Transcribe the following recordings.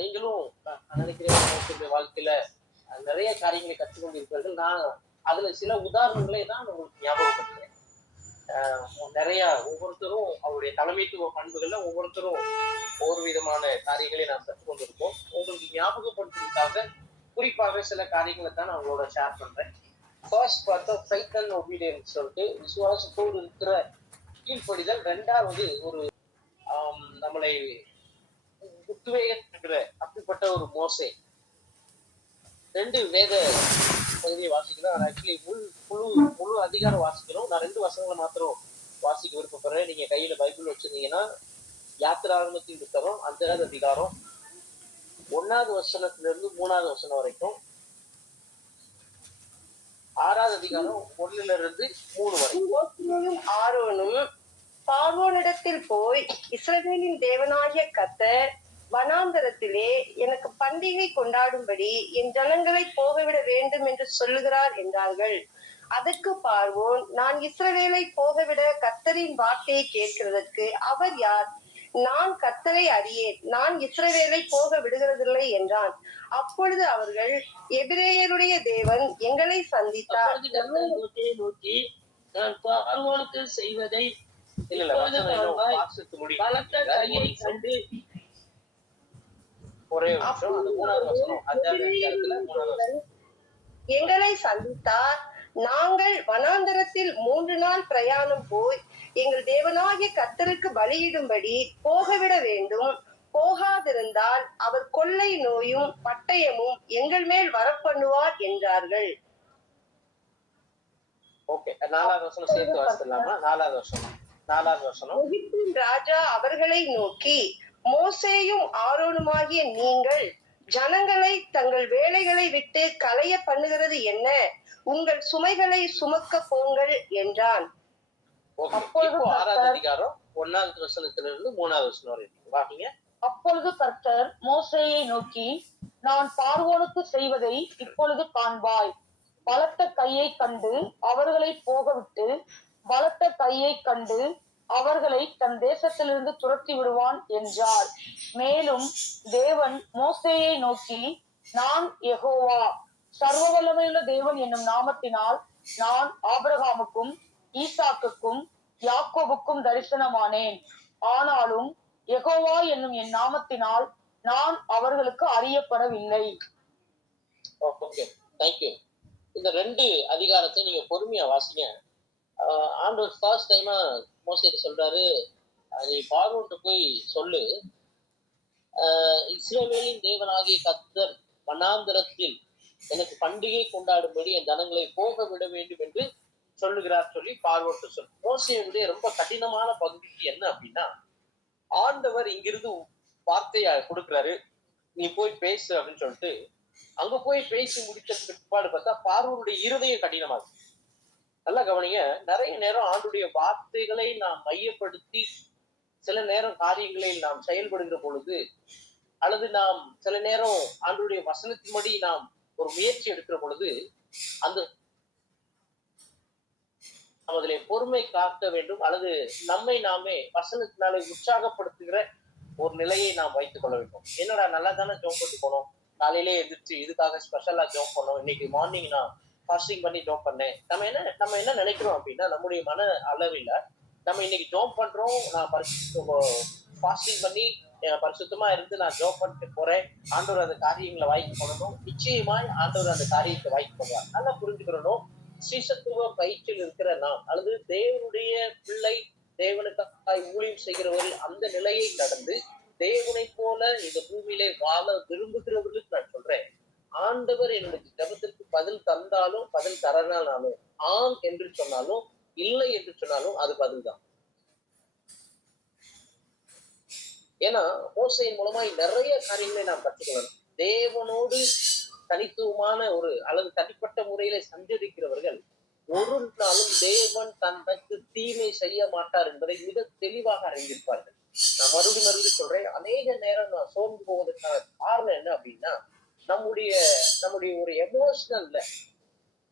நீங்களும் நினைக்கிறேன் வாழ்க்கையில நிறைய காரியங்களை கற்றுக்கொண்டிருப்பீர்கள். நான் அதுல சில உதாரணங்களை தான் உங்களுக்கு ஞாபகப்படுத்துறேன். நிறைய ஒவ்வொருத்தரும் அவருடைய தலைமைத்துவ பண்புகள்ல ஒவ்வொருத்தரும் ஒவ்வொரு விதமான காரியங்களை நாம் கற்றுக்கொண்டிருப்போம். உங்களுக்கு ஞாபகப்படுத்துறதுக்காக குறிப்பாக சில காரியங்களை தான் நான் உங்களோட ஷேர் பண்றேன். ஃபர்ஸ்ட் பார்த்தா ஃபெய்த் அண்ட் ஒபீடியன்ஸ் சொல்லிட்டு விசுவாசத்தோடு இருக்கிற கீழ்ப்படிதல். ரெண்டாவது ஒரு நம்மளை உத்வேகிக்கிற அப்படிப்பட்ட ஒரு மோசே. ரெண்டு வேத பகுதியை வாசிக்கணும். ஆக்சுவலி முழு அதிகாரம் வாசிக்கணும். நான் 2 வசனங்களை மாத்திரம் வாசிக்க விருப்பப்படுறேன். நீங்க கையில பைபிள் வச்சிருந்தீங்கன்னா யாத்திராகமத்தின் புத்தகம் 5வது அதிகாரம் 1வது வசனத்துல இருந்து 3வது வசனம் வரைக்கும், 6வது அதிகாரம் 1ல இருந்து 3 வரைக்கும். ஆரோனும் பார்வோனிடத்தில் போய், இஸ்ரவேலின் தேவனாகிய கர்த்தர் வனாந்தரத்திலே எனக்கு பண்டிகை கொண்டாடும்படி என் ஜனங்களை போகவிட வேண்டும் என்று சொல்லுகிறார் என்றார்கள். அதற்கு பார்வோன், நான் இஸ்ரவேலை போகவிட கர்த்தரின் வார்த்தையை கேட்கிறதற்கு அவர் யார்? நான் கர்த்தரை அறியேன், நான் இஸ்ரவேலை போக விடுகிறதில்லை என்றான். அப்பொழுது அவர்கள், எபிரேயருடைய தேவன் எங்களை சந்தித்தார். நோக்கி நான் பார்வோனுக்கு செய்வதை பலத்த கையை கண்டு எங்களை சந்தித்தார். நாங்கள் வனாந்தரத்தில் 3 நாள் பிரயாணம் போய் எங்கள் தேவனாகிய கர்த்தருக்கு பலியிடும்படி போகவிட வேண்டும். போகாதிருந்தால் அவர் கொள்ளை நோயும் பட்டயமும் எங்கள் மேல் வரப்பண்ணுவார் என்றார்கள். எகிப்தின் ராஜா அவர்களை நோக்கி, மோசேயும் ஆரோனுமாகிய நீங்கள் ஜனங்களை தங்கள் வேலைகளை விட்டு களைய பண்ணுகிறது என்ன? உங்கள் சுமைகளை சுமக்க போங்கள் என்றான். அப்பொழுது கர்த்தர் மோசேயை நோக்கி, நான் பார்வோனுக்கு செய்வதை இப்பொழுது காண்பாய். பலத்த கையை கண்டு அவர்களை போகவிட்டு, பலத்த கையை கண்டு அவர்களை தன் தேசத்திலிருந்து துரத்தி விடுவான் என்றார். மேலும் தேவன் மோசேயை நோக்கி, நான் யெகோவா சர்வ வல்லமையுள்ள தேவன் என்னும் நாமத்தினால் நான் ஆபிரகாமுக்கும் ஈசாக்குக்கும் யாக்கோபுக்கும் தரிசனமானேன். ஆனாலும் யெகோவா என்னும் என் நாமத்தினால் நான் அவர்களுக்கு அறியப்படவில்லை. இந்த 2 அதிகாரத்தை நீங்க பொறுமையா வாசிங்க. ஆண்டவர் ஃபர்ஸ்ட் டைமா மோசேக்கு சொல்றாரு, நீ பார்வோன்ட்டு போய் சொல்லு, இஸ்ரவேலின் தேவனாகிய கர்த்தர் வனாந்தரத்தில் எனக்கு பண்டிகை கொண்டாடும்படி என் ஜனங்களை போக விட வேண்டும் என்று சொல்லுகிறார் சொல்லி பார்வோன்ட்டு சொல். மோசேயுடைய ரொம்ப கடினமான பகுதிக்கு என்ன அப்படின்னா, ஆண்டவர் இங்கிருந்து வார்த்தையா கொடுக்குறாரு, நீ போய் பேசு அப்படின்னு சொல்லிட்டு அங்க போய் பேசி முடிச்ச பிற்பாடு பார்த்தா பார்வோனுடைய இருதயம் கடினமாகும். நல்லா கவனிங்க. நிறைய நேரம் ஆண்டுடைய வார்த்தைகளை நாம் மையப்படுத்தி சில நேரம் காரியங்களை நாம் செயல்படுகிற பொழுது, அல்லது நாம் சில நேரம் ஆண்டுடைய வசனத்தின்படி நாம் ஒரு முயற்சி எடுக்கிற பொழுது, அந்த அதிலே பொறுமை காக்க வேண்டும், அல்லது நம்மை நாமே வசனத்தினாலே உற்சாகப்படுத்துகிற ஒரு நிலையை நாம் வைத்துக் கொள்ள வேண்டும். என்னடா நல்லா தானே ஜோம் போட்டு போனோம், காலையிலே எதிர்த்து இதுக்காக ஸ்பெஷலா ஜோம் பண்ணோம், இன்னைக்கு மார்னிங் நான் ஃபாஸ்டிங் பண்ணி ஜோம் பண்ணேன். நம்ம என்ன நினைக்கிறோம் அப்படின்னா, நம்முடைய மன அளவில் நம்ம இன்னைக்கு ஜோம் பண்றோம், நான் ஃபாஸ்டிங் பண்ணி பரிசுத்தமா இருந்து நான் ஜோம் பண்ணிட்டு போறேன், ஆண்டவர் அந்த காரியங்களை வாய்ப்பு பண்ணணும். நிச்சயமாய் ஆண்டவர் அந்த காரியத்தை வாய்ப்பு பண்ணுவார். நல்லா புரிஞ்சுக்கிறணும். சீசத்துவ பயிற்சியில் இருக்கிற நாம், அல்லது தேவனுடைய பிள்ளை, தேவனுக்காய் ஊழியம் செய்கிறவர்கள் அந்த நிலையை கடந்து தேவனை போல இந்த பூமியிலே வாழ விரும்புகிறவர்களுக்கு நான் சொல்றேன், ஆண்டவர் என்னுடைய ஜெபத்திற்கு பதில் தந்தாலும் பதில் தரனாலும், ஆம் என்று சொன்னாலும் இல்லை என்று சொன்னாலும் அது பதில் தான். ஏன்னா மோசையின் மூலமா நிறைய காரியங்களை நாம் கற்றுக்கொள்ளணும். தேவனோடு தனித்துவமான ஒரு அல்லது தனிப்பட்ட முறையில சஞ்சரிக்கிறவர்கள் ஒரு நாளும் தேவன் தனக்கு தீமை செய்ய மாட்டார் என்பதை மிக தெளிவாக அறிந்திருப்பார்கள். நான் மறுபடியும் சொல்றேன், அநேக நேரம் நான் சோர்ந்து போவதற்கான காரணம் என்ன அப்படின்னா, நம்முடைய ஒரு எமோஷனல்ல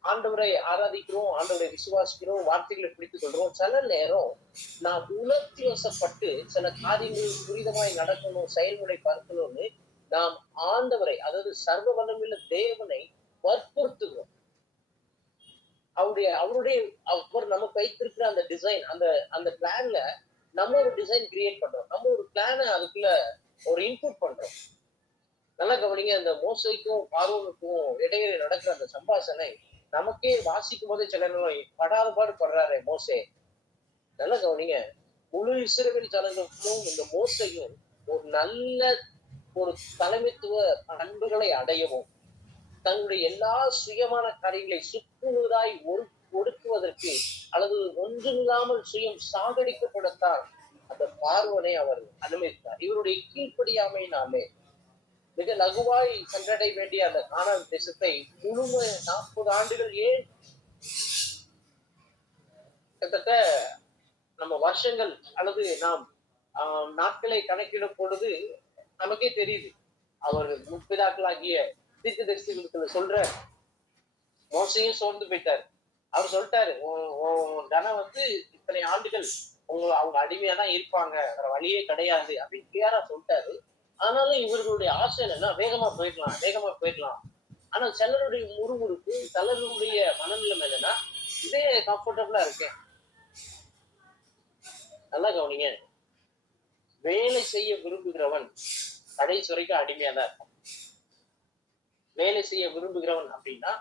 ஆண்டவரை ஆராதிக்கிறோம், ஆண்டவரை விசுவாசிக்கிறோம், வார்த்தைகளை பிடித்துக் கொள்றோம். சில நேரம் நான் உணர்ச்சி வசப்பட்டு சில காரியங்கள் துரிதமாய் நடக்கணும், செயல்முறை பார்க்கணும்னு நாம் ஆண்டவரை, அதாவது சர்வ வல்லமையுள்ள தேவனை வற்புறுத்துகிறோம். அவருடைய அவர் நமக்கு வைத்திருக்கிற அந்த டிசைன், அந்த அந்த பிளான்ல நம்ம ஒரு டிசைன் கிரியேட் பண்றோம். நம்ம ஒரு பிளான அதுக்குள்ள ஒரு இன்புட் பண்றோம். நல்லா கவனிங்க. அந்த மோசைக்கும் பார்வோனுக்கும் இடையே நடக்கிற அந்த சம்பாஷணை நமக்கே வாசிக்கும் போதே சில நேரம் படாத பாடு படுறாரு மோசே. நல்லா கவனிங்க. முழு இஸ்ரவேல் ஜனங்களுக்கும் இந்த மோசையும் ஒரு நல்ல ஒரு தலைமைத்துவ பண்புகளை அடையவும், தன்னுடைய எல்லா சுயமான காரியங்களை சுக்குநூறாய் ஒடுக்குவதற்கு அல்லது ஒன்றுமில்லாமல் சுயம் சாகடிக்கப்படத்தான் அந்த பார்வனை அவர் அனுமதித்தார். இவருடைய கீழ்ப்படியாமையினாலே மிக லகுவாய் சென்றடைய வேண்டிய அந்த கானான் தேசத்தை முழுமை 40 ஆண்டுகள், ஏன் கிட்டத்தட்ட நம்ம வருஷங்கள் அல்லது நாம் நாட்களை கணக்கிடும் பொழுது நமக்கே தெரியுது. அவர் முற்பிதாக்களாகிய தீர்க்கதரிசிகளுக்கு சொல்ற மோசையும் சோர்ந்து போயிட்டாரு. அவர் சொல்லிட்டாரு, உன் ஜனம் வந்து இத்தனை ஆண்டுகள் அவங்க அடிமையா தான் இருப்பாங்க, வேற வழியே கிடையாது அப்படின்னு கிளியரா சொல்லிட்டாரு. ஆனாலும் இவர்களுடைய ஆசை என்னன்னா வேகமா போயிடலாம். ஆனா சிலருடைய முறுமுறுப்பு, சிலருடைய மனநிலைமை என்னன்னா இதே கம்ஃபர்டபுளா இருக்கேன். நல்லா கவனிங்க. வேலை செய்ய விரும்புகிறவன் கடைசி வரைக்கும் அடிமையா தான் இருப்பான். வேலை செய்ய விரும்புகிறவன் அப்படின்னா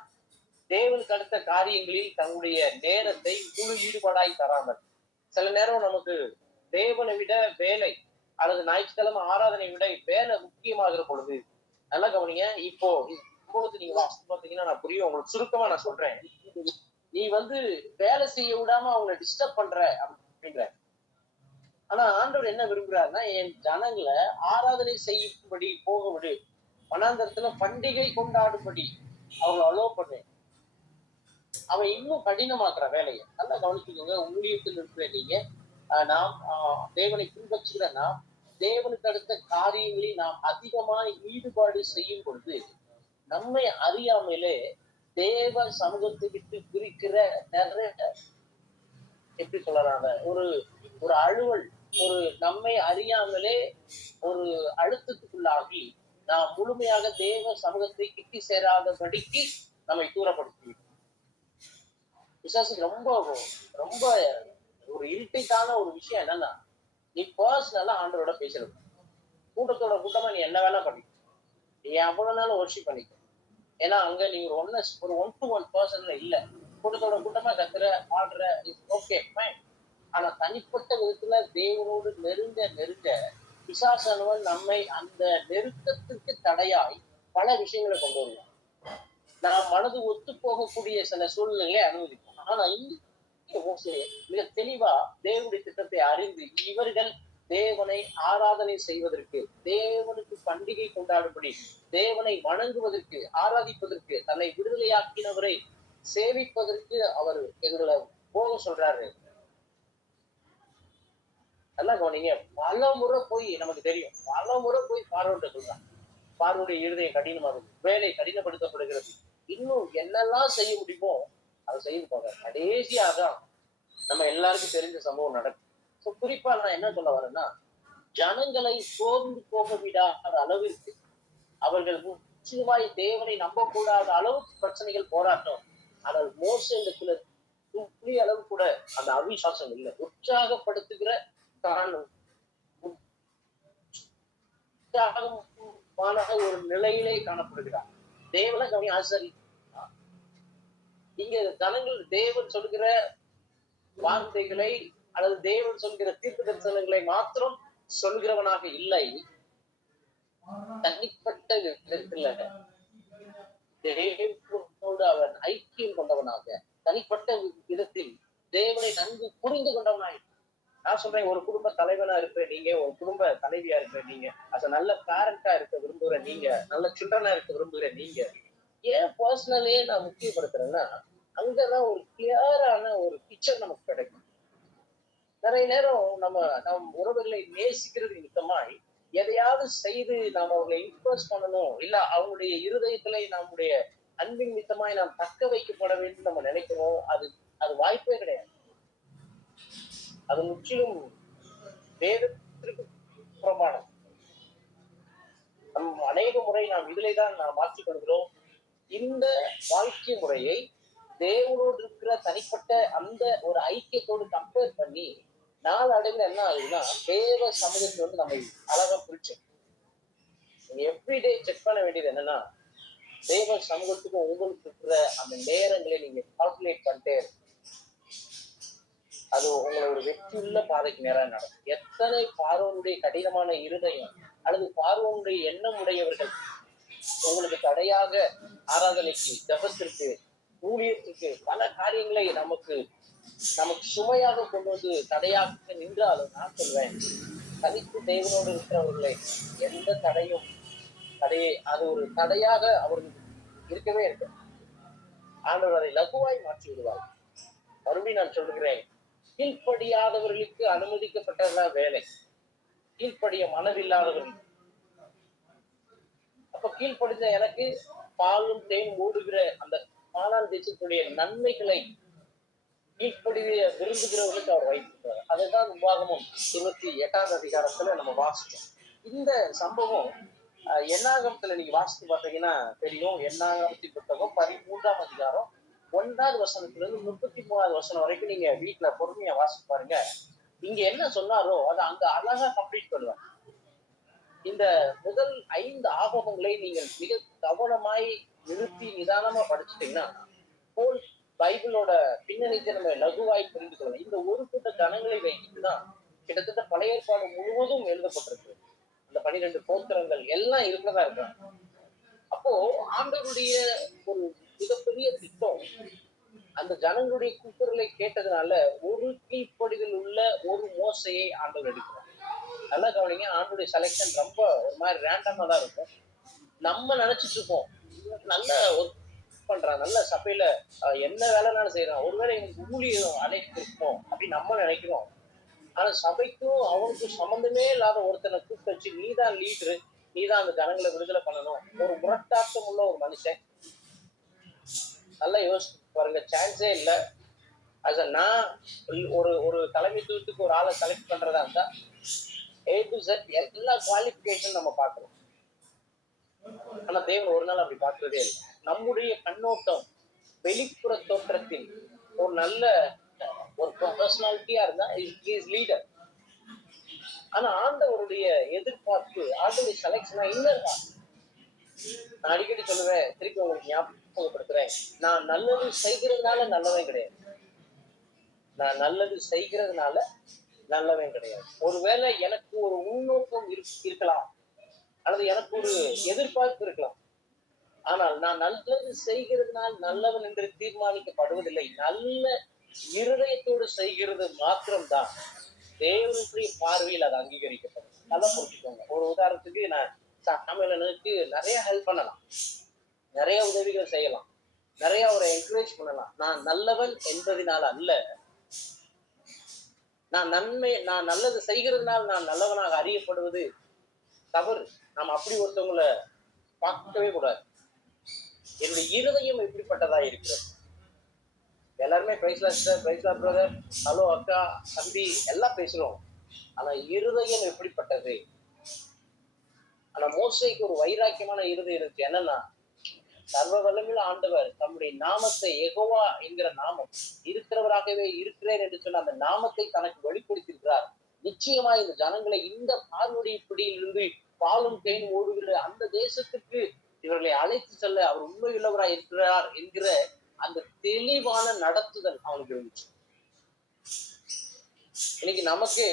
தேவனுக்கு அடுத்த காரியங்களில் தன்னுடைய நேரத்தை முழு ஈடுபாடாய் தராமல், சில நேரம் நமக்கு தேவனை விட வேலை அல்லது ஞாயிற்றுக்கிழமை ஆராதனை விட வேலை முக்கியமாகிற பொழுது, நல்லா கவனிங்க. இப்போ நீங்க வாசித்து பார்த்தீங்கன்னா நான் புரியும், உங்களுக்கு சுருக்கமா நான் சொல்றேன். நீ வந்து வேலை செய்ய விடாம அவங்களை டிஸ்டர்ப் பண்ற அப்படின்ற. ஆனா ஆண்டவர் என்ன விரும்புறாருன்னா, என் ஜனங்களை ஆராதனை செய்யும்படி போக விடு, வனாந்தரத்துல பண்டிகை கொண்டாடும்படி அவங்களை அலோவ் பண்ணு. அவன் இன்னும் கடினமாக்குற வேலையை நல்லா கவனிச்சுக்கோங்க. ஊழியத்தில் இருக்கிற நீங்க, நாம் தேவனை பின்பற்றுகிற நாம் தேவனுக்கு அடுத்த காரியங்களில் நாம் அதிகமாக ஈடுபாடு செய்யும் பொழுது நம்மை அறியாமலே தேவ சமூகத்தை விட்டு பிரிக்கிற நிறைய, எப்படி சொல்லலாம், ஒரு ஒரு அலுவல், ஒரு நம்மை அறியாமலே ஒரு அழுத்தத்துக்குள்ளாகி நாம் முழுமையாக தேவ சமூகத்தை கிட்டி சேராதபடிக்கு நம்மை தூரப்படுத்தி விசுவாசுக்கு ரொம்ப ரொம்ப ஒரு இரிட்டேட்டான ஒரு விஷயம் என்னன்னா, நீ பர்சனலா ஆண்டவரோட பேசணும். கூட்டத்தோட கூட்டமா நீ என்ன வேணா பண்ணிக்க, நீ எவ்வளவு நாளும் ஒர்ஷிப் பண்ணிக்க. ஏன்னா அங்க நீ ஒரு ஒன் டு ஒன் பர்சன்ல இல்ல. கூட்டத்தோட கூட்டமா கத்துற ஆடுற, ஓகே ஃபைன். ஆனா தனிப்பட்ட விதத்துல தேவனோடு நெருங்க பிசாசானவன் நம்மை அந்த நெருக்கத்திற்கு தடையாய் பல விஷயங்களை கொண்டு வருவான். நாம் மனது ஒத்து போகக்கூடிய சில சூழ்நிலைகளை அனுமதிப்போம். ஆனா மிக தெளிவா தேவனுடைய திட்டத்தை அறிந்து இவர்கள் தேவனை ஆராதனை செய்வதற்கு, தேவனுக்கு பண்டிகை கொண்டாடும்படி, தேவனை வணங்குவதற்கு, ஆராதிப்பதற்கு, தன்னை விடுதலையாக்கினவரை சேவிப்பதற்கு அவர் எங்களை போக சொல்றாரு. நல்லா கவனிங்க. பல முறை போய் நமக்கு தெரியும், பல முறை போய் பார்வோன்ட்ட சொல்றாங்க. பார்வோடைய இருதயம் கடினமாகுது, வேலை கடினப்படுத்தப்படுகிறது. இன்னும் என்னெல்லாம் செய்ய முடியுமோ அதை செய்து போக கடைசியாக நம்ம எல்லாருக்கும் தெரிஞ்ச சம்பவம் நடக்கும். குறிப்பா நான் என்ன சொல்ல வரேன்னா, ஜனங்களை சோர்ந்து போக விடாத அளவிற்கு, அவர்கள் முற்றிலுமாய் தேவனை நம்பக்கூடாத அளவுக்கு பிரச்சனைகள், போராட்டம். ஆனால் மோசத்துல துளி அளவு கூட அந்த அவிசுவாசம் இல்லை. உற்சாகப்படுத்துகிற ஒரு நிலையிலே காணப்படுகிறார். தேவனை கவனி ஆசரி. இங்க ஜனங்கள் தேவன் சொல்கிற வார்த்தைகளை அல்லது தேவன் சொல்கிற தீர்க்க தரிசனங்களை மாத்திரம் சொல்கிறவனாக இல்லை, தனிப்பட்ட விதத்துல தேவனோடு அவன் ஐக்கியம் கொண்டவனாக, தனிப்பட்ட விதத்தில் தேவனை நன்கு புரிந்து கொண்டவனாய். நான் சொல்றேன், ஒரு குடும்ப தலைவனா இருக்க நீங்க, ஒரு குடும்ப தலைவியா இருக்க நீங்க, அது நல்ல பேரண்டா இருக்க விரும்புகிற நீங்க, நல்ல சில்ட்ரனா இருக்க விரும்புகிற நீங்க, ஏன் பர்சனலே நான் முக்கியப்படுத்துறேன்னா, அங்கதான் ஒரு கிளியரான ஒரு பிக்சர் நமக்கு கிடைக்கும். நிறைய நேரம் நம் உறவுகளை நேசிக்கிறது நிமித்தமாய் எதையாவது செய்து நாம் அவர்களை இன்ஃப்ளூயன்ஸ் பண்ணணும், இல்ல அவங்களுடைய இருதயத்திலே நம்முடைய அன்பின் நிமித்தமாய் நாம் தக்க வைக்கப்பட வேண்டும் நம்ம நினைக்கிறோம். அது வாய்ப்பே கிடையாது. அது முற்றிலும் வேதத்திற்கு புறம்பானது. அநேக முறை நாம் இதிலே தான் நாம் மாற்றிக் கொள்கிறோம். இந்த வாழ்க்கை முறையை தேவனோடு இருக்கிற தனிப்பட்ட அந்த ஒரு ஐக்கியத்தோடு கம்பேர் பண்ணி நாளடைவில் என்ன ஆகுதுன்னா தேவ சமூகத்தை வந்து நம்ம அழகா பிரிச்சு எவ்ரிடே செக் பண்ண வேண்டியது என்னன்னா தேவ சமூகத்துக்கும் உங்களுக்கு இருக்கிற அந்த நேரங்களை நீங்க கால்குலேட் பண்ணிட்டே அது உங்களை ஒரு வெற்றியுள்ள பாதைக்கு நேரம் நடக்கும். எத்தனை பார்வனுடைய கடினமான இருதயம் அல்லது பார்வனுடைய எண்ணம் உடையவர்கள் உங்களுக்கு தடையாக ஆராதனைக்கு, ஜபத்திற்கு, ஊழியத்துக்கு பல காரியங்களை நமக்கு சுமையாக கொண்டு வந்து தடையாக நின்றாலும் நான் சொல்வேன், தனித்து தேவனோடு இருக்கிறவர்களை எந்த தடையை அது ஒரு தடையாக அவர்களுக்கு இருக்கவே இருக்கு. ஆண்டவர் அதை லகுவாய் மாற்றி விடுவார். மறுபடியும் நான் சொல்லுகிறேன், கீழ்ப்படியாதவர்களுக்கு அனுமதிக்கப்பட்டதுதான் வேலை. கீழ்ப்படிய மனதில்லாதவர்கள். அப்ப கீழ்ப்படிந்த எனக்கு பாலும் தேன் மூடுகிற அந்த கானான் தேசத்துடைய நன்மைகளை கீழ்ப்படிய விரும்புகிறவர்களுக்கு அவர் வைத்திருக்கிறார். அதுதான் உபாகமம் 28ஆம் அதிகாரத்துல நம்ம வாசிச்சோம். இந்த சம்பவம் எண்ணாகமத்துல நீங்க வாசித்து பார்த்தீங்கன்னா தெரியும். எண்ணாகமத்தின் புத்தகம் 13ஆம் அதிகாரம் 1வது வசனத்துல இருந்து 33வது வசனம் வரைக்கும் நீங்க வீட்டுல பொறுமையா வாசித்து பாருங்க. இங்க என்ன சொன்னாரோ அதை அங்க அழகா கம்ப்ளீட் பண்ணுவார். இந்த முதல் 5 ஆகமங்களை நீங்கள் மிக கவனமாய் நிறுத்தி நிதானமா படிச்சுட்டீங்கன்னா ஹோல் பைபிளோட பின்னணித்தை நம்ம லகுவாய் புரிந்து கொள்ளலாம். இந்த ஒரு கூட்ட ஜனங்களை வைத்துதான் கிட்டத்தட்ட பழைய ஏற்பாடு முழுவதும் எழுதப்பட்டிருக்கு. அந்த 12 கோத்திரங்கள் எல்லாம் இருக்கிறதா இருக்காங்க. அப்போ ஆண்டவருடைய ஒரு மிகப்பெரிய திட்டம் அந்த ஜனங்களுடைய கூக்குரலை கேட்டதுனால ஒரு கீழ்ப்படிதல் உள்ள ஒரு மோசையை ஆண்டவர் எடுக்கிறார். நல்லா கவனிங்க, ஆண்டோடைய செலெக்ஷன் ரொம்ப ஒரு மாதிரி ரேண்டமா தான் இருக்கும். நம்ம நினைச்சிட்டு இருக்கோம் நல்ல ஒர்க் பண்றான், நல்ல சபையில என்ன வேலைனாலும் செய்யறான், ஒருவேளை எனக்கு ஊழியம் அழைப்பு இருக்கும் அப்படின்னு நம்ம நினைக்கிறோம். ஆனா சபைக்கும் அவனுக்கும் சம்பந்தமே இல்லாத ஒருத்தனை கூப்பிட்டு வச்சு நீதான் லீடரு, நீதான் அந்த ஜனங்களை விடுதலை பண்ணணும், ஒரு முரட்டாட்டம் உள்ள ஒரு மனுஷன். நல்லா யோசிச்சு பாருங்க, சான்ஸே இல்லை. அது நான் ஒரு தலைமைத்துவத்துக்கு ஒரு ஆளை செலக்ட் பண்றதா இருந்தா A to Z எல்லா குவாலிபிகேஷன் நம்ம பார்க்கிறோம். ஆனா தேவன் ஒரு நாள் அப்படி பார்க்கிறதே இல்லை. நம்முடைய கண்ணோட்டம் வெளிப்புற தோற்றத்தில் ஒரு நல்ல ஒரு ப்ரொஃபஷனாலிட்டியா இருந்தா இஸ் லீடர். ஆனா ஆண்டவருடைய எதிர்பார்ப்பு, ஆண்டவருடைய செலக்ஷனா இல்லைதான். நான் அடிக்கடி சொல்லுவேன், திருப்பி உங்களுக்கு ஞாபகப்படுத்துறேன், நான் நல்லது செய்கிறதுனால நல்லவன் கிடையாது. நான் நல்லது செய்கிறதுனால நல்லவன் கிடையாது. ஒருவேளை எனக்கு ஒரு உள்நோக்கம் இருக்கலாம் அல்லது எனக்கு ஒரு எதிர்பார்ப்பு இருக்கலாம். ஆனால் நான் நல்லது செய்கிறதுனால் நல்லவன் என்று தீர்மானிக்கப்படுவதில்லை. நல்ல இருதயத்தோடு செய்கிறது மாத்திரம்தான் தேவனுடைய பார்வையில் அது அங்கீகரிக்கப்படும். நல்லா புரிஞ்சுக்கோங்க. ஒரு உதாரணத்துக்கு நான் தமிழனுக்கு நிறைய ஹெல்ப் பண்ணலாம், நிறைய உதவிகள் செய்யலாம், நிறைய அவரை என்கரேஜ் பண்ணலாம். நான் நல்லவன் என்பதனால அல்ல, நான் நல்லது செய்கிறதுனால் நான் நல்லவனாக அறியப்படுவது தவறு. நாம் அப்படி ஒருத்தவங்களை பார்க்கவே கூடாது. என்னுடைய இருதயம் எப்படிப்பட்டதா இருக்கிறது? எல்லாருமே பிரைஸ்லா சிஸ்டர், பிரைஸ்லா பிரதர், ஹலோ அக்கா, தம்பி எல்லாம் பேசுறோம். ஆனா இருதயம் எப்படிப்பட்டது? ஆனா மோசேக்கு ஒரு வைராக்கியமான இருதயம் இருக்கு. என்னன்னா, சர்வ வல்லமையுள்ள ஆண்டவர் தம்முடைய நாமத்தை, யெகோவா என்கிற நாமம், இருக்கிறவராகவே இருக்கிறேன் என்று சொன்ன அந்த நாமத்தை தனக்கு வெளிப்படுத்தியிருக்கிறார். நிச்சயமா இந்த ஜனங்களை இந்த பார்வனுடைய பிடியிலிருந்து பாலும் தேன் ஓடுகிற அந்த தேசத்துக்கு இவர்களை அழைத்து செல்ல அவர் உண்மையுள்ளவராய் இருக்கிறார் என்கிற அந்த தெளிவான நடத்துதல் அவனுக்கு இருந்துச்சு. இன்னைக்கு நமக்கு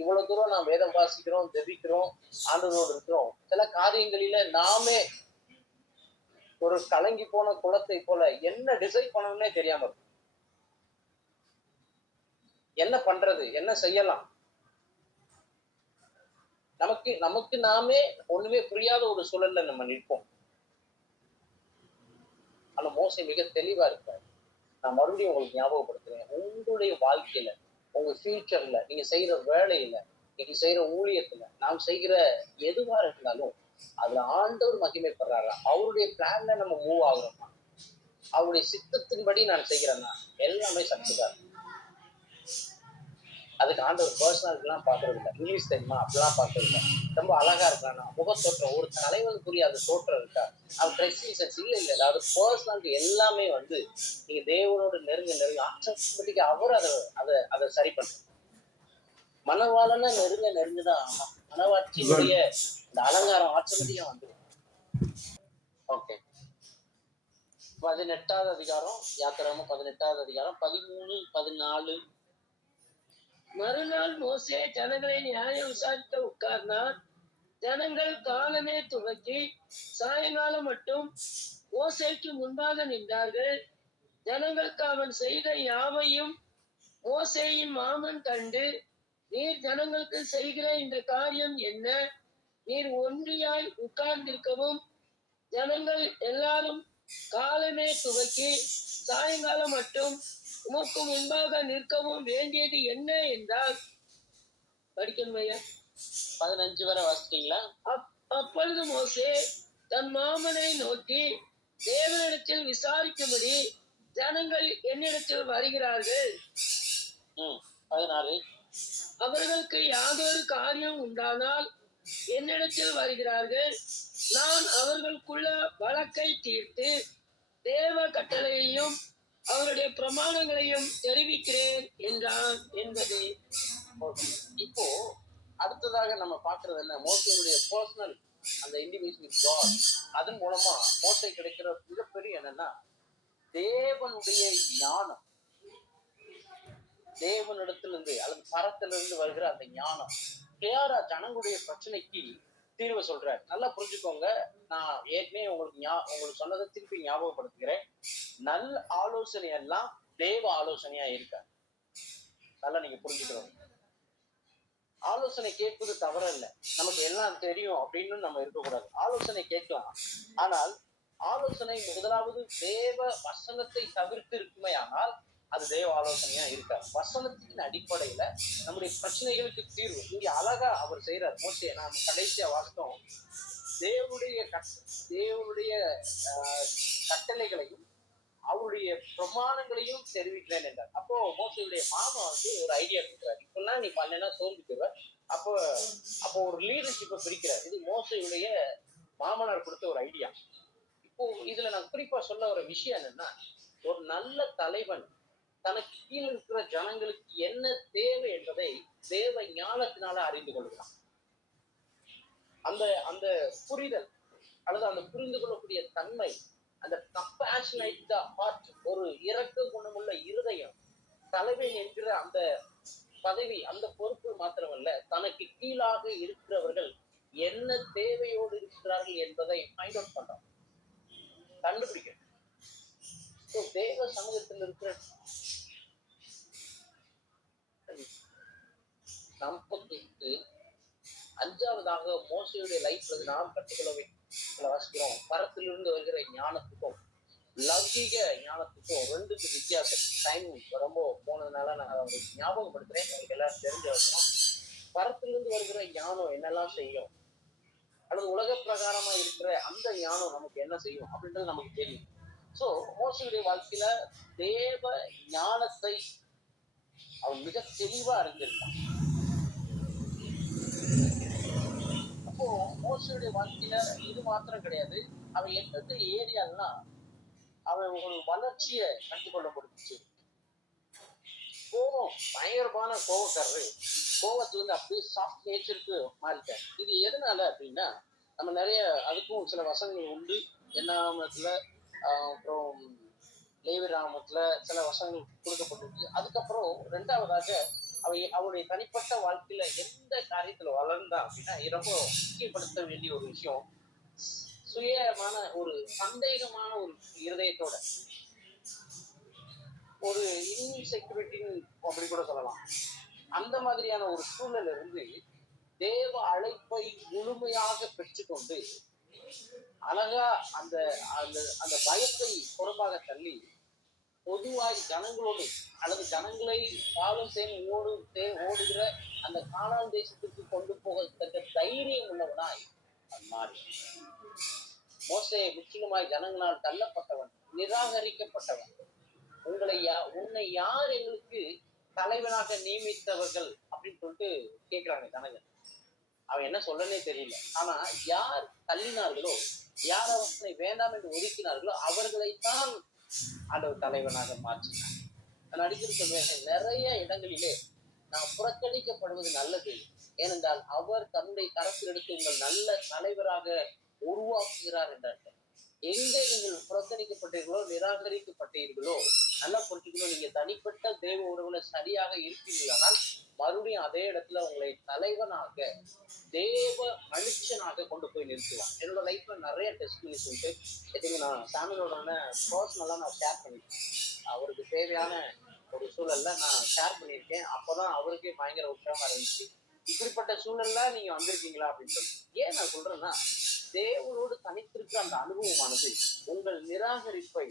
இவ்வளவு தூரம் நாம் வேதம் வாசிக்கிறோம், ஜெபிக்கிறோம், ஆண்டவரோடு இருக்கிறோம். சில காரியங்களில நாமே ஒரு கலங்கி போன குளத்தை போல என்ன டிசைட் பண்ணணும்னே தெரியாம இருக்கும். என்ன பண்றது, என்ன செய்யலாம், நமக்கு நாமே ஒண்ணுமே புரியாத ஒரு சூழல்ல நம்ம நிற்போம். ஆனா மோசே மிக தெளிவா இருப்பார். நான் மறுபடியும் உங்களுக்கு ஞாபகப்படுத்துறேன், உங்களுடைய வாழ்க்கையில, உங்க ஃபியூச்சர்ல, நீங்க செய்யற வேலையில, நீங்க செய்யற ஊழியத்துல, நாம் செய்கிற எதுவா இருந்தாலும் அதுல ஆண்டவர் மகிமைப்படுறாரா, அவருடைய பிளான்ல நம்ம மூவ் ஆகுறோமா, அவருடைய சித்தத்தின்படி நான் செய்கிறேன்னா எல்லாமே சக்திதான். அதுக்கு ஆண்டவர் பர்சனாலிட்டிலாம் பாக்குறது இல்லை. இங்கிலீஷ் தெரியுமா அப்படிலாம் பாக்குறது இல்லை. ரொம்ப அழகா இருக்கானா, முகத்தோற்றம், ஒரு தலைவனுக்குரிய அந்த தோற்றம் இருக்கா, அது ட்ரெஸ்ஸிங் இல்ல இல்ல, அதாவது பர்சனாலிட்டி எல்லாமே வந்து நீங்க தேவனோட நெருங்க நெருங்க ஆட்டோமேட்டிக்கா அவர் அதை சரி பண்றாரு. மனவாளன நெருங்க நெருங்கதான் மனவாட்சியினுடைய இந்த அலங்காரம் ஆட்டோமேட்டிக்கா வந்துடும். ஓகே, 18வது அதிகாரம், யாத்திராகமம் 18வது அதிகாரம் 13, 14. மறுநாள் மோசே ஜனங்களை நியாயம் விசாரிக்க உட்கார்ந்தார். ஜனங்கள் காலமே துவக்கி சாயங்காலம் மட்டும் மோசேக்கு முன்பாக நின்றார்கள். ஜனங்களுக்கு அவன் செய்த யாவையும் மோசேயின் மாமன் கண்டு, நீர் ஜனங்களுக்கு செய்கிற இந்த காரியம் என்ன? நீர் ஒன்றியாய் உட்கார்ந்திருக்கவும் ஜனங்கள் எல்லாரும் காலமே துவக்கி சாயங்காலம் மட்டும் உமக்கு முன்பாக நிற்கவும் வேண்டியது என்ன என்றால், படிக்கணும் ஐயா. 15 வரை வாசிட்டீங்களா? அப்பொழுது மோசே தன் மாமனை நோக்கி, தேவனிடத்தில் விசாரிக்கும்படி ஜனங்கள் என்னிடத்தில் வருகிறார்கள். 16. அவர்களுக்கு யாதொரு காரியம் உண்டானால் என்னிடத்தில் வருகிறார்கள். நான் அவர்களுக்குள்ள வழக்கை தீர்த்து தேவ கட்டளையையும் அவருடைய பிரமாணங்களையும் தெரிவிக்கிறேன் என்றான் என்பது. இப்போ அடுத்ததாக நம்ம பாக்குறது என்ன, மோசையுடைய பர்சனல் அந்த இன்டிமேசி வித் காட். அதன் மூலமா மோசை கிடைக்கிற மிகப்பெரிய என்னன்னா, தேவனுடைய ஞானம், தேவனிடத்திலிருந்து அல்லது பரத்திலிருந்து வருகிற அந்த ஞானம். கிளியரா ஜனங்களுடைய பிரச்சனைக்கு தீர்வு சொல்றாரு. நல்லா புரிஞ்சுக்கோங்க. நான் ஏற்கனவே உங்களுக்கு சொன்னதை திருப்பி ஞாபகப்படுத்துகிறேன். நல்ல ஆலோசனை எல்லாம் தேவ ஆலோசனையா இருக்காது. நல்லா நீங்க புரிஞ்சுக்கிறோம். ஆலோசனை கேட்பது தவறல்ல, நமக்கு எல்லாம் தெரியும் அப்படின்னு நம்ம இருக்கக்கூடாது. ஆலோசனை கேட்கலாம், ஆனால் ஆலோசனை முதலாவது தேவ வசனத்தை தவிர்த்து இருக்குமே, ஆனால் அது தேவ ஆலோசனையா இருக்காது. வசனத்தின் அடிப்படையில நம்முடைய பிரச்சனைகளுக்கு தீர்வு இங்க அழகா அவர் செய்யறார். மோசே நாம் கடைசியா வாசித்தோம், தேவனுடைய கட்டளைகளையும் அவருடைய பிரமாணங்களையும் தெரிவிக்கிறேன் என்றார். அப்போ மோசையுடைய மாமா வந்து ஒரு ஐடியா கொடுக்குறாரு. இப்பெல்லாம் நீ பண்ணா தோல்விக்குவ. அப்போ ஒரு லீடர்ஷிப்பை பிரிக்கிறார். இது மோசையுடைய மாமனார் கொடுத்த ஒரு ஐடியா. இப்போ இதுல நான் குறிப்பா சொல்ல ஒரு விஷயம் என்னன்னா, ஒரு நல்ல தலைவன் தனக்கு கீழே இருக்கிற ஜனங்களுக்கு என்ன தேவை என்பதை தேவ ஞானத்தினால அறிந்து கொள்கிறான். அந்த புரிதல் அல்லது அந்த புரிந்து கொள்ளக்கூடிய தன்மை, அந்த கம்பேஷனேட் ஹார்ட், ஒரு இரக்க குணமுள்ள இருதயம், தலைவன் என்கிற அந்த பதவி, அந்த பொறுப்பு மாத்திரமல்ல, தனக்கு கீழாக இருக்கிறவர்கள் என்ன தேவையோடு இருக்கிறார்கள் என்பதை ஃபைண்ட் அவுட் பண்றான், கண்டுபிடிக்க. தேவ சமூகத்தில் இருக்கிற நமக்கு அஞ்சாவதாக மோசையுடைய லைஃப்ல நாம் கற்றுக்கொள்ள வாசிக்கிறோம். பரத்திலிருந்து வருகிற ஞானத்துக்கும் லௌகீக ஞானத்துக்கும் ரெண்டுக்கு வித்தியாசம். டைம் ரொம்ப போனதுனால நான் அதை ஞாபகப்படுத்துறேன், உங்களுக்கு எல்லாரும் தெரிஞ்ச வரைக்கும். பரத்திலிருந்து வருகிற ஞானம் என்னெல்லாம் செய்யும், அல்லது உலக பிரகாரமா இருக்கிற அந்த ஞானம் நமக்கு என்ன செய்யும் அப்படின்றது நமக்கு தெரியும். சோ மோசையுடைய வாழ்க்கையில தேவ ஞானத்தை அவன் மிக தெளிவா அறிஞ்சிருக்கான். அப்போ மோசையுடைய வாழ்க்கையில இது மாத்திரம் கிடையாது, அவன் எந்தெந்த ஏரியாலாம் அவன் ஒரு வளர்ச்சியை கண்டுகொள்ள முடிஞ்சிச்சு. கோபம், பயங்கரமான கோபக்காரரு, கோபத்துல இருந்து அப்படியே சாஃப்ட் நேச்சருக்கு மாறிட்டார். இது எதனால அப்படின்னா, நம்ம நிறைய அதுக்கும் சில வசனங்கள் உண்டு. என்னாமத்துல அப்புறம் லேவியராகமத்துல சில வசனங்கள் கொடுக்கப்பட்டிருக்கு. அதுக்கப்புறம் ரெண்டாவதாக அவருடைய தனிப்பட்ட வாழ்க்கையில எந்த காரியத்துல வளர்ந்தான் அப்படின்னா, ரொம்ப முக்கியப்படுத்த வேண்டிய ஒரு விஷயம், சுயமான ஒரு சந்தேகமான ஒரு இருதயத்தோட, ஒரு இன்செக்யூரிட்டின்னு அப்படி கூட சொல்லலாம், அந்த மாதிரியான ஒரு சூழல் இருந்து தேவ அழைப்பை முழுமையாக பெற்றுக்கொண்டு அழகா அந்த அந்த அந்த பயத்தை புறம்பாக தள்ளி பொதுவாய் ஜனங்களோடு அல்லது ஜனங்களை பாலும் ஓடுகிற அந்த கானான் தேசத்துக்கு கொண்டு போகத்தக்க தைரியம் உள்ளவனாய் மாறி, மோசே முற்றிலுமாய் ஜனங்களால் தள்ளப்பட்டவன், நிராகரிக்கப்பட்டவன், உன்னை யார் எங்களுக்கு தலைவனாக நியமித்தவர்கள் அப்படின்னு சொல்லிட்டு கேட்கிறாங்க ஜனங்கள். அவன் என்ன சொல்லனே தெரியல. ஆனா யார் தள்ளினார்களோ, யார் அவனை வேண்டாம் என்று ஒதுக்கினார்களோ அவர்களைத்தான் ஆண்டவர் தலைவனாக மாற்றினார். நான் அடிக்கடி சொல்வேன், நிறைய இடங்களிலே நாம் புறக்கணிக்கப்படுவது நல்லது. ஏனென்றால் அவர் தன்னுடைய கரத்தில் எடுத்து உங்கள் நல்ல தலைவராக உருவாக்குகிறார் என்றார். எங்கே நீங்கள் புறக்கணிக்கப்பட்டீர்களோ, நிராகரிக்கப்பட்டீர்களோ, நல்லா புரிஞ்சுக்கணும், நீங்க தனிப்பட்ட தேவ உறவுல சரியாக இருப்பீர்களானால் மறுபடியும் அதே இடத்துல உங்களை தலைவனாக, தேவ மனுஷனாக கொண்டு போய் நிறுத்துவான். என்னோட லைஃப்ல நிறைய டெஸ்டினிஸ் உண்டு. எதுக்கு நான் சாமியோட பர்சனலா நான் ஷேர் பண்ணிருக்கேன். அவருக்கு தேவையான ஒரு சூழல்ல நான் ஷேர் பண்ணியிருக்கேன். அப்பதான் அவருக்கே பயங்கர உற்சாகமா இருந்துச்சு. இப்படிப்பட்ட சூழல்ல நீங்க வந்திருக்கீங்களா அப்படின்னு சொல்லி. ஏன் நான் சொல்றேன்னா, தேவனோடு தனித்திருக்கிற அந்த அனுபவமானது உங்கள் நிராகரிப்பை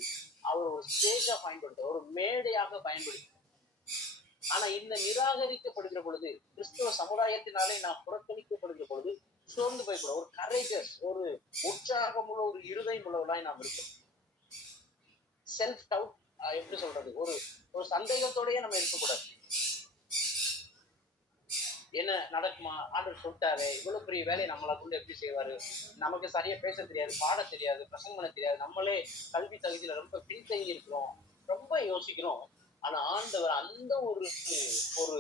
அவர் ஒரு ஸ்டேஜா பயன்படுத்த, ஒரு மேடையாக பயன்படுத்த. ஆனா இந்த நிராகரிக்கப்படுகிற பொழுது, கிறிஸ்துவ சமுதாயத்தினாலே நாம் புறக்கணிக்கப்படுகிற பொழுது சோர்ந்து போய்க்கூட ஒரு கரேஜஸ், ஒரு உற்சாகமுள்ள, ஒரு இருதயம் உள்ளவர்களாய் நாம் இருக்கோம். செல்ஃப் டவுட், எப்படி சொல்றது, ஒரு ஒரு சந்தேகத்தோடய நம்ம இருக்கக்கூடாது. என்ன நடக்குமா, ஆண்டவர் சொல்லிட்டாரு, இவ்வளவு பெரிய வேலையை நம்மளை கொண்டு எப்படி செய்வாரு, நமக்கு சரியா பேச தெரியாது, பாட தெரியாது, பிரசங்கம் பண்ண தெரியாது, நம்மளே கல்வி தகுதியில ரொம்ப பின்தங்கி இருக்கிறோம், ரொம்ப யோசிக்கிறோம். ஆனா ஆண்டவர் அந்த ஒரு ஒரு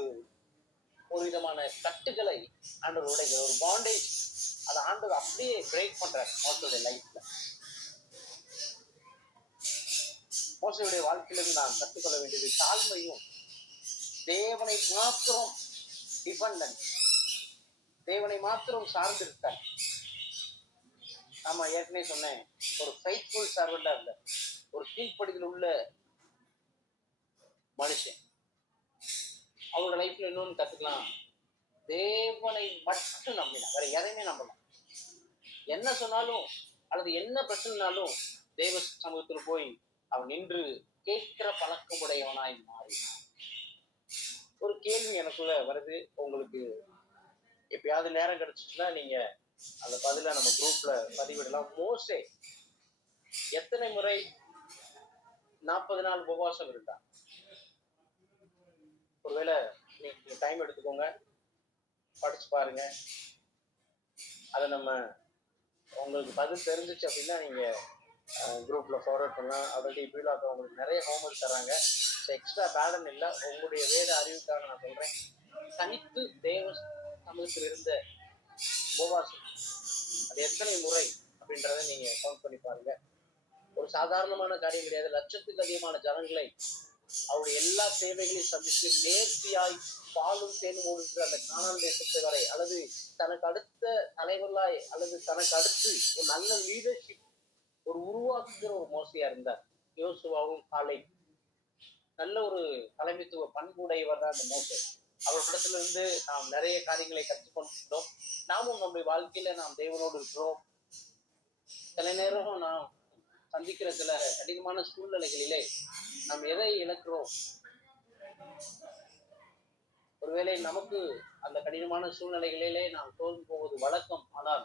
ஒரு விதமான கட்டுகளை ஆண்டவர் உடைக்கிற ஒரு பாண்டேஜ், அதை ஆண்டவர் அப்படியே பிரேக் பண்றாரு மோசையுடைய லைஃப்ல. மோசையுடைய வாழ்க்கையிலிருந்து நாம் கற்றுக்கொள்ள வேண்டியது தாழ்மையும், தேவனை மாத்திரம் டிபெண்டன்ட், தேவனை மாத்திரம் சார்ந்திருக்கார். நாம ஏற்கனவே சொன்னேன், ஒரு ஃபெய்த்ஃபுல் சர்வெண்டா இல்ல, ஒரு கீழ்ப்படிதல் உள்ள மனுஷன். அவரோட லைஃப்ல இன்னொன்னு கத்துக்கலாம், தேவனை மட்டும் நம்பினான், வேற எதையுமே நம்பலாம். என்ன சொன்னாலும் அல்லது என்ன பிரச்சனைனாலும் தேவ சமூகத்தில் போய் அவன் நின்று கேட்கிற பழக்கமுடையவனாய் மாறினான். ஒரு கேள்வி எனக்குள்ள வருது, உங்களுக்கு எப்பயாவது நேரம் கிடைச்சிச்சுன்னா நீங்க அந்த பதில நம்ம குரூப்ல பதிவிடலாம். மோசே எத்தனை முறை 40 நாள் உபவாசம் இருந்தா? ஒருவேளை நீங்க டைம் எடுத்துக்கோங்க, படிச்சு பாருங்க. அதை நம்ம உங்களுக்கு பதில் தெரிஞ்சிச்சு அப்படின்னா நீங்க குரூப்ல ஃபார்வர்ட் பண்ணலாம். ஆல்ரெடி இப்படி உங்களுக்கு நிறைய ஹோம்ஒர்க் தராங்க. எக்ஸ்ட்ரா பேலன் இல்லை, உங்களுடைய வேத அறிவுக்காக நான் சொல்றேன். தனித்து தேவ சமூகத்தில் இருந்த உபவாசம் அது எத்தனை முறை அப்படின்றத நீங்க கவுண்ட் பண்ணி பாருங்க. ஒரு சாதாரணமான காரியம் கிடையாது. லட்சத்துக்கு அதிகமான ஜனங்களை அவருடைய எல்லா தேவைகளையும் சந்தித்து நேர்த்தியாய் பாலும் தேனும் ஓடுகிற அந்த கானான் தேசத்தை வரை, அல்லது தனக்கு அடுத்த தலைவர்களாய், அல்லது தனக்கு அடுத்து ஒரு நல்ல லீடர்ஷிப் ஒரு உருவாக்குகிற ஒரு மோசையா இருந்தார். யோசுவாவும் காலை நல்ல ஒரு தலைமைத்துவ பண்புடையவர் தான் அந்த மோசே. அவரிடத்துல இருந்து நாம் நிறைய காரியங்களை கற்றுக்கொண்டோம். நாமும் நம்முடைய வாழ்க்கையில நாம் தேவனோடு இருக்கிறோம். சில நேரம் நாம் சந்திக்கிற சில கடினமான சூழ்நிலைகளிலே நாம் எதை இழக்கிறோம்? ஒருவேளை நமக்கு அந்த கடினமான சூழ்நிலைகளிலே நாம் தோல்வி போவது வழக்கம். ஆனால்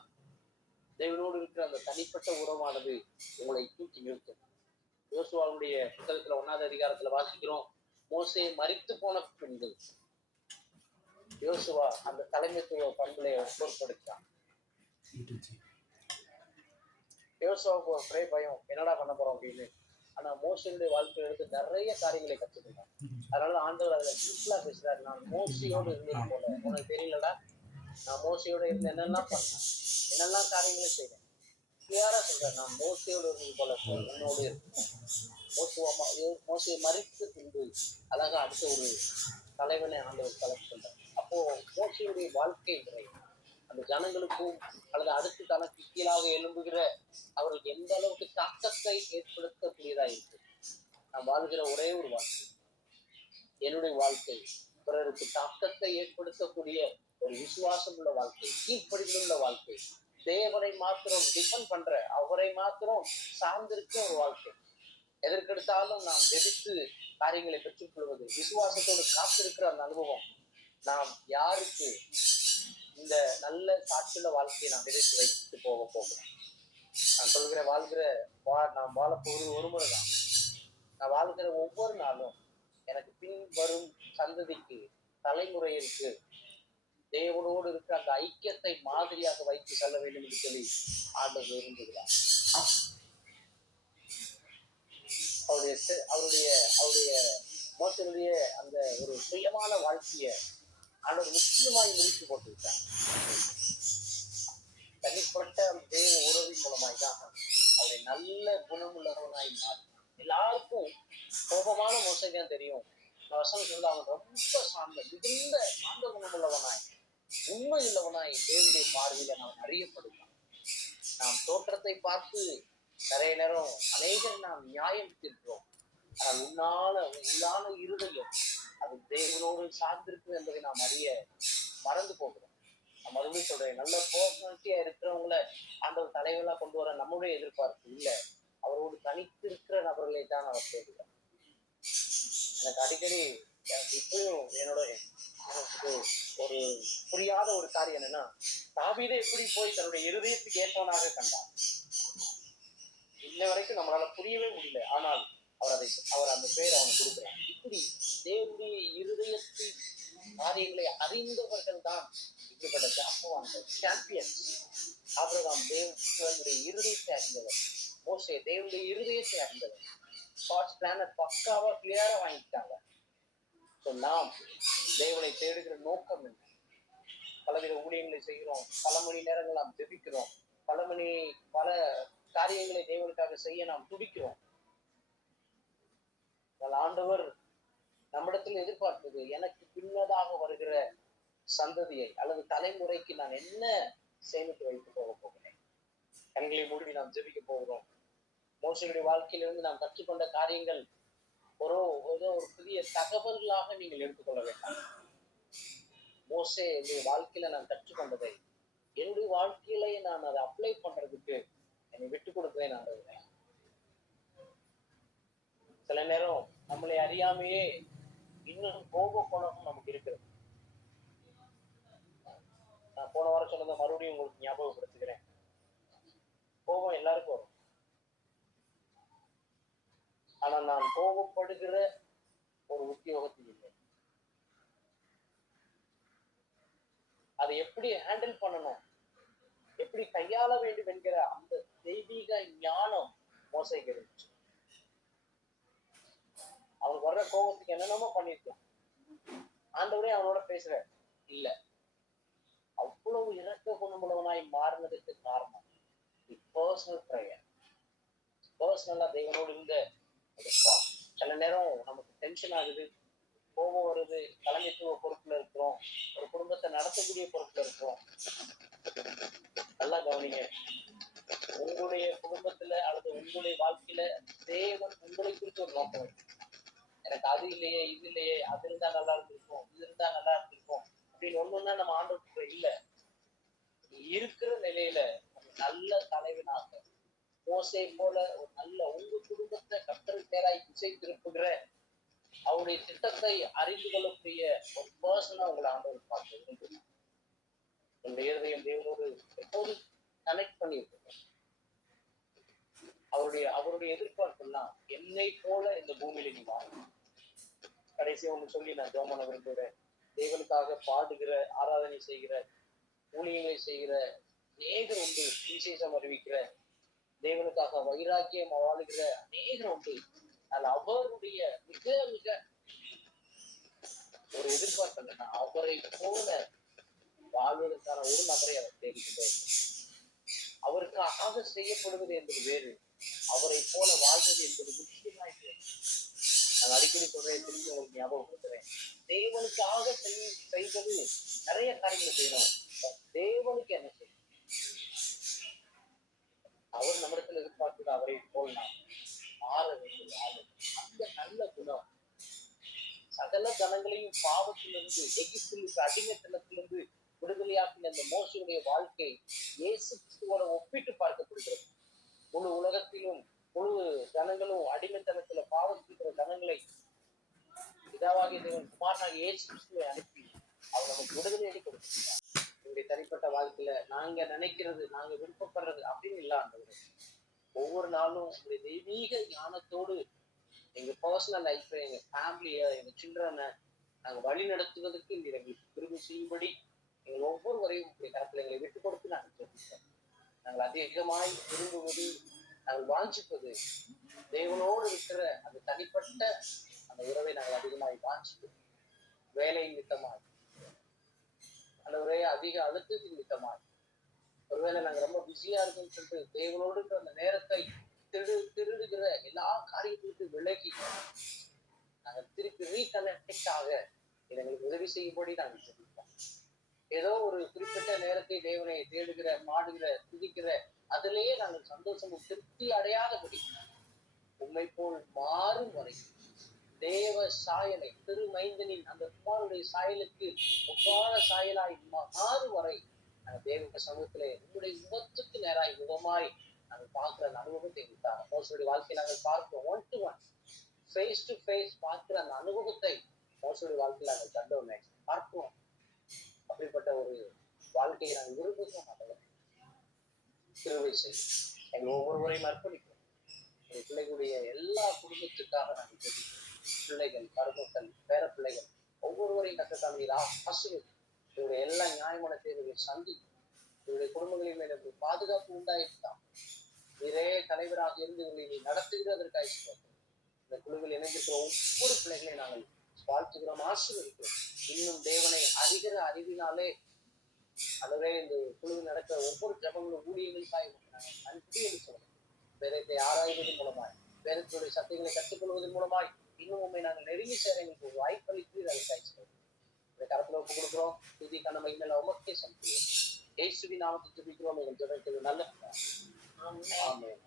தேவனோடு இருக்கிற அந்த தனிப்பட்ட உறவானது உங்களை தூக்கி நிறுத்தும். யோசுவாவுடைய புத்தகத்துல 1வது அதிகாரத்துல வாசிக்கிறோம், மோசே மரித்து போன பின்பு யோசுவா அந்த தலைமைத்துவ பண்புகளை பொருட்படுத்தான். யோசுவாவுக்கு ஒரு ஒரே பயம், என்னடா பண்ண போறோம் அப்படின்னு. ஆனா மோசையுடைய வாழ்க்கையில இருந்து நிறைய காரியங்களை கற்றுக்கிட்டான். அதனால ஆண்டவர் அதுல சிம்பிளா பேசுறாரு, நான் மோசையோடு இருந்தது போல. உனக்கு தெரியலடா, நான் மோசையோட இருந்து என்னெல்லாம் பண்ணேன், என்னெல்லாம் காரியங்களை செய்றேன். கிளியரா சொல்றேன், நான் மோசையோடு இருந்தது போல என்னோடு இருக்கேன். மோசையை மறித்து பின்பு அழகா அடுத்த ஒரு தலைவனை ஆண்டவர் கலந்து சொல்றார். அப்போ மோசையுடைய வாழ்க்கை முறை அந்த ஜனங்களுக்கும் அல்லது அடுத்து தனக்கு கீழாக எழும்புகிற அவர்களுக்கு எந்த அளவுக்கு தாக்கத்தை ஏற்படுத்தக்கூடியதா இருக்கு. நான் வாழ்கிற ஒரே ஒரு வாழ்க்கை, என்னுடைய வாழ்க்கை பிறருக்கு தாக்கத்தை ஏற்படுத்தக்கூடிய ஒரு விசுவாசம் உள்ள வாழ்க்கை, கீழ்ப்படிந்துள்ள வாழ்க்கை, தேவனை மாத்திரம் டிபெண்ட் பண்ற, அவரை மாத்திரம் சார்ந்திருக்க ஒரு வாழ்க்கை. எதற்கெடுத்தாலும் நாம் ஜெபித்து காரியங்களை பெற்றுக் கொள்வது, விசுவாசத்தோடு காத்திருக்கிற அந்த அனுபவம், நாம் யாருக்கு இந்த நல்ல சாட்சியுள்ள வாழ்க்கையை நாம் விதைத்து வைத்து போகிறோம். நான் சொல்கிற வாழ்கிற நாம் வாழப்போவது ஒரு முறை தான். நான் வாழ்கிற ஒவ்வொரு நாளும் எனக்கு பின் வரும் சந்ததிக்கு, தலைமுறையிற்கு தேவனோடு இருக்கிற அந்த ஐக்கியத்தை மாதிரியாக வைத்து செல்ல வேண்டும் என்று சொல்லி ஆண்டவர் விரும்புகிறார். அவருடைய அவருடைய மோசனுடைய அந்த ஒரு சுயமான வாழ்க்கைய ஆண்டவர் முக்கியமாய் முடித்து போட்டுவிட்டார். தனிப்பட்ட தேவ உறவின் மூலமாய் தான் அவருடைய நல்ல குணமுள்ளவனாய் மாறி. எல்லாருக்கும் கோபமான மோசைதான் தெரியும். வசனம் சொல்ல அவன் ரொம்ப மிகுந்த சாந்த குணமுள்ளவனாய், உண்மை உள்ளவனாய் தேவனுடைய பார்வையில நாம் அறியப்படுவான். நாம் தோற்றத்தை பார்த்து நிறைய நேரம் அநேகர் நாம் நியாயம் தீர்க்கிறோம். ஆனால் உள்ளான இருதயம் அது தேவனோடு சார்ந்திருக்கு என்பதை நாம் அறிய மறந்து போகிறோம். நான் மறுபடியும் சொல்றேன், நல்ல பர்சனாலிட்டியா இருக்கிறவங்களை ஆண்டவர் தலைவலா கொண்டு வர நம்முடைய எதிர்பார்ப்பு இல்லை. அவரோடு தனித்து இருக்கிற நபர்களை தான் அவர் தேடுகிறார். எனக்கு அடிக்கடி இப்பயும் என்னோட ஒரு புரியாத ஒரு காரியம் என்னன்னா, தாவீதை எப்படி போய் தன்னுடைய இருதயத்துக்கு ஏற்றவனாக கண்டார். இன்ன வரைக்கும் நம்மளால புரியவே முடியல. ஆனால் அவர் அந்த பேர் அவனுக்கு கொடுக்கிறார். இப்படி தேவனுடைய இருதயத்தின் காரியங்களை அறிந்தவர்கள் தான் இப்படிப்பட்ட ஜாம்பவான்கள், சாம்பியன்ஸ். ஆபிரகாம் தேவனுடைய இருதயத்தை அறிந்தவர், மோசே தேவனுடைய இருதயத்தை அறிந்தவர். காட்ஸ் பிளான பக்காவா கிளியரா வாங்கிட்டாங்க. நாம் தேவனை தேடுகிற நோக்கம் என்ன? பலவித ஊழியங்களை செய்கிறோம், பல மணி நேரங்கள் நாம் ஜெபிக்கிறோம், பல காரியங்களை தேவனுக்காக செய்ய நாம் துடிக்கிறோம். ஆண்டவர் நம்மிடத்தில் எதிர்பார்ப்பது, எனக்கு பின்னதாக வருகிற சந்ததியை அல்லது தலைமுறைக்கு நான் என்ன சேமித்து வைத்து போக போகிறேன். கண்களை மூடி நாம் ஜெபிக்க போகிறோம். மோசையுடைய வாழ்க்கையிலிருந்து நாம் கற்றுக்கொண்ட காரியங்கள் ஒரு புதிய தகவல்களாக நீங்கள் எடுத்துக்கொள்ள வேண்டாம். மோசே என்னுடைய வாழ்க்கையில நான் கற்றுக்கொண்டதை என்னுடைய வாழ்க்கையில நான் அதை அப்ளை பண்றதுக்கு என்னை விட்டு கொடுக்கிறேன். ஆண்டவரே, சில நேரம் நம்மளை அறியாமையே இன்னும் கோப குணமும் நமக்கு இருக்கிறது. நான் போன வாரம் சொன்னதை மறுபடியும் உங்களுக்கு ஞாபகப்படுத்துகிறேன். கோபம் எல்லாருக்கும் வரும். ஆனா நான் கோபப்படுகிற ஒரு உத்தியோகத்தில் இல்லை. அதை எப்படி ஹேண்டில் பண்ணணும், எப்படி கையாள வேண்டும் என்கிற அந்த தெய்வீக ஞானம் மோசைக்கு இருந்துச்சு. அவனுக்கு வர்ற கோபத்துக்கு என்னென்னமோ பண்ணிருக்கான். ஆண்டவரே அவனோட பேசுற இல்ல. அவ்வளவு இறக்க குணமுள்ளவனாய் மாறினதுக்கு காரணம் பர்சனல் ப்ரேயர். பர்சனலா தேவனோடு இருந்த சில நேரம் நமக்கு டென்ஷன் ஆகுது, கோபம் வருது, தலைமைத்துவ பொறுப்புல இருக்கிறோம், ஒரு குடும்பத்தை நடத்தக்கூடிய பொறுப்புல இருக்கிறோம். நல்லா கவனிங்க, உங்களுடைய குடும்பத்துல அல்லது உங்களுடைய வாழ்க்கையில தேவன் உங்களை குறித்து ஒரு நோக்கம் இருக்கு. எனக்கு அது இல்லையே, இது இல்லையே, அது இருந்தா நல்லா இருந்திருக்கும், இது இருந்தா நல்லா இருந்திருக்கும் அப்படின்னு ஒண்ணுன்னா நம்ம ஆண்டவருக்கு இல்ல. இருக்கிற நிலையில நல்ல தலைவனாக மோசே போல ஒரு நல்ல உங்க குடும்பத்தை கர்த்தருக்கு நேராய் திசை திருப்புகிற அவருடைய திட்டத்தை அறிந்து கொள்ளக்கூடிய ஒரு பர்சனா உங்களை ஆண்டவர் பார்த்து உங்களுடைய இருதயம் தேவனோடு எப்போது கனெக்ட் பண்ணியிருக்கோம். அவருடைய எதிர்பார்ப்பு எல்லாம் என்னை போல இந்த பூமியில நீ வாங்க. கடைசியா ஒண்ணு சொல்லி நான் ஜோமான விரும்புகிறேன். தேவனுக்காக பாடுகிற, ஆராதனை செய்கிற, ஊழியங்களை செய்கிற அநேகர் உண்டு. விசேஷம் அறிவிக்கிற, தேவனுக்காக வைராக்கியம் வாழுகிற அநேகர் உண்டு. அதில் அவருடைய மிக மிக ஒரு எதிர்பார்ப்பு என்னன்னா, அவரை போல வாழ்வதற்கான ஒரு நபரை அவர் தேடிக்கிட்டே. அவருக்காக செய்யப்படுவது என்பது வேறு, அவரை போல வாழ்வது என்பது முக்கியமாயிட்டு. நான் அடிக்கடி சொல்றேன், திரும்பி உங்களுக்கு ஞாபகப்படுத்துறேன். தேவனுக்காக செய்வது நிறைய காரியங்களை செய்யணும். தேவனுக்கு என்ன செய்யணும்? அவர் நம்மிடத்தில் எதிர்பார்க்கிறது அவரை போல் நாம் மாற வேண்டும். அந்த நல்ல குணம் சகல ஜனங்களையும் பாவத்திலிருந்து, எகிப்திலிருந்து, அடிமைத்தனத்திலிருந்து விடுதலையாக்கின அந்த மோசையுடைய வாழ்க்கை இயேசு கிறிஸ்துவோட ஒப்பிட்டு பார்க்கப்படுகிறது. முழு உலகத்திலும் முழு ஜனங்களும் அடிமைத்தனத்துல பாவத்திருக்கிற ஜனங்களை பிதாவாகிய தேவன் குமாரனாகிய இயேசு கிறிஸ்துவை அனுப்பி அவர் நமக்கு விடுதலையை கொடுத்திருக்கிறார். என்னுடைய தனிப்பட்ட வாழ்க்கையில நாங்க நினைக்கிறது, நாங்க விருப்பப்படுறது அப்படின்னு இல்லாண்டவர் ஒவ்வொரு நாளும் உங்களுடைய தெய்வீக ஞானத்தோடு எங்க பர்சனல் லைஃப், எங்க ஃபேமிலிய, எங்க சில்ட்ரனை நாங்க வழி நடத்துவதற்கு நீர் எங்களுக்கு திரும்பி செய்யும்படி எங்கள் ஒவ்வொருவரையும் உங்களுடைய கருத்துல எங்களை விட்டு கொடுத்து நாங்கள் ஜெபிக்கிறோம். நாங்கள் அதிகமாய் விரும்புவது, நாங்கள் வாஞ்சிப்பது தேவனோடு இருக்கிற அந்த தனிப்பட்ட அந்த உறவை நாங்கள் அதிகமாய் வாஞ்சிப்போம். வேலை நிமித்தமாய் அல்லவரே அதிக அழுத்தத்தின் நிமித்தமாய் ஒருவேளை நாங்க ரொம்ப பிஸியா இருக்குன்னு சொல்லிட்டு தேவனோடு இருக்கிற அந்த நேரத்தை திருடுகிற எல்லா காரியத்திற்கு விலகி நாங்கள் திருப்பி ரீகனெக்ட் ஆக எங்களுக்கு உதவி செய்யும்படி நாங்கள் சொல்லியிருக்கோம். ஏதோ ஒரு குறிப்பிட்ட நேரத்தை தேவனை தேடுகிற, பாடுகிற, துதிக்கிற அதிலேயே நாங்கள் சந்தோஷமும் திருப்தி அடையாதபடி உண்மை போல் மாறும் வரை தேவ சாயலை, திருமைந்தனின் அந்த குமாரனுடைய சாயலுக்கு ஒப்பான சாயலாய் மாறும் வரை நாங்கள் தேவ சமூகத்திலே உங்களுடைய முகத்துக்கு நேராய் முகமாய் நாங்கள் பார்க்கிற அந்த அனுபவத்தை எங்களுக்காக மோசடி வாழ்க்கையை நாங்கள் பார்க்கிறோம். 1 to 1 ஃபேஸ் டு ஃபேஸ் பார்க்கிற அந்த அனுபவத்தை மோசடி வாழ்க்கையில் நாங்கள் கண்டோமே பார்க்கிறோம். அப்படிப்பட்ட ஒரு வாழ்க்கையை நாங்கள் விரும்புகிறோம். அதெல்லாம் கிருபை செய்யும். எங்கள் ஒவ்வொருவரையும் அர்ப்பணிக்கிறோம். எங்கள் பிள்ளைகளுடைய எல்லா குடும்பத்துக்காக நாங்கள் ஜெபிக்கிறோம். பிள்ளைகள், மருமக்கள், பேர பிள்ளைகள் ஒவ்வொருவரையும் கற்றுத்தாங்க ஆசீர்வதி. இவருடைய எல்லா நியாயமான தேவைகளை சந்தி. இவருடைய குடும்பங்களின் மேல பாதுகாப்பு உண்டாயிருந்தான். நீரே தலைவராக இருந்து இவர்களை நீ நடத்துகிறதற்காக இந்த குழுவில் இணைந்திருக்கிற ஒவ்வொரு பிள்ளைகளையும் நாங்கள் வாழ்த்துகிறோம், ஆசீர்வதிக்கிறோம். இன்னும் தேவனை அறிகிற அறிவினாலே அதுவே இந்த குழுவில் நடக்கிற ஒவ்வொரு ஜபங்களும் ஊழியங்களுக்காக நாங்கள் நன்றி என்று சொல்லணும். வேதத்தை ஆராய்வதன் மூலமாய், வேதத்தினுடைய சத்தியங்களை கற்றுக்கொள்வதன் மூலமாய் இன்னும் உண்மை நாங்கள் நெருங்கி சேர எங்களுக்கு ஒரு வாய்ப்பளித்து அதுக்காக இந்த கருத்துல ஒப்பு கொடுக்குறோம். துதி கண்ண மகிமையில உமக்கே சந்திக்கிறோம். இயேசுவின் நாமத்தை ஜெபிக்கிறோம். எங்கள் ஜெபத்தில் நல்ல ஆமென்.